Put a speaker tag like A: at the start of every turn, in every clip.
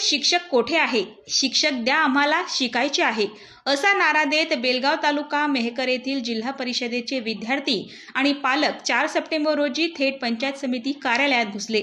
A: शिक्षक कोठे आहे? शिक्षक द्या आम्हाला शिकायचे आहे. असा नारा देत बेलगाव तालुका मेहकर येथील जिल्हा परिषदेचे विद्यार्थी आणि पालक चार सप्टेंबर रोजी थेट पंचायत समिती कार्यालयात घुसले.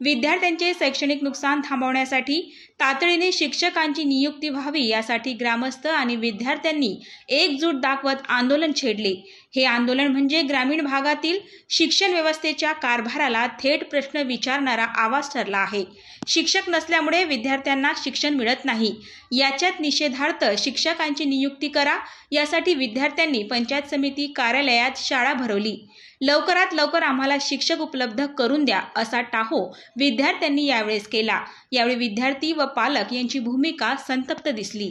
A: विद्यार्थ्यांचे शैक्षणिक नुकसान थांबवण्यासाठी तातडीने शिक्षकांची नियुक्ती व्हावी यासाठी ग्रामस्थ आणि विद्यार्थ्यांनी एकजूट दाखवत आंदोलन छेडले. हे आंदोलन म्हणजे ग्रामीण भागातील शिक्षण व्यवस्थेच्या कारभाराला थेट प्रश्न विचारणारा आवाज ठरला आहे. शिक्षक नसल्यामुळे विद्यार्थ्यांना शिक्षण मिळत नाही. याच्यात निषेधार्थ शिक्षकांची नियुक्ती करा यासाठी विद्यार्थ्यांनी पंचायत समिती कार्यालयात शाळा भरवली. लवकरात लवकर आम्हाला शिक्षक उपलब्ध करून द्या असा टाहो विद्यार्थ्यांनी यावेळेस केला. यावेळी विद्यार्थी व पालक यांची भूमिका संतप्त दिसली.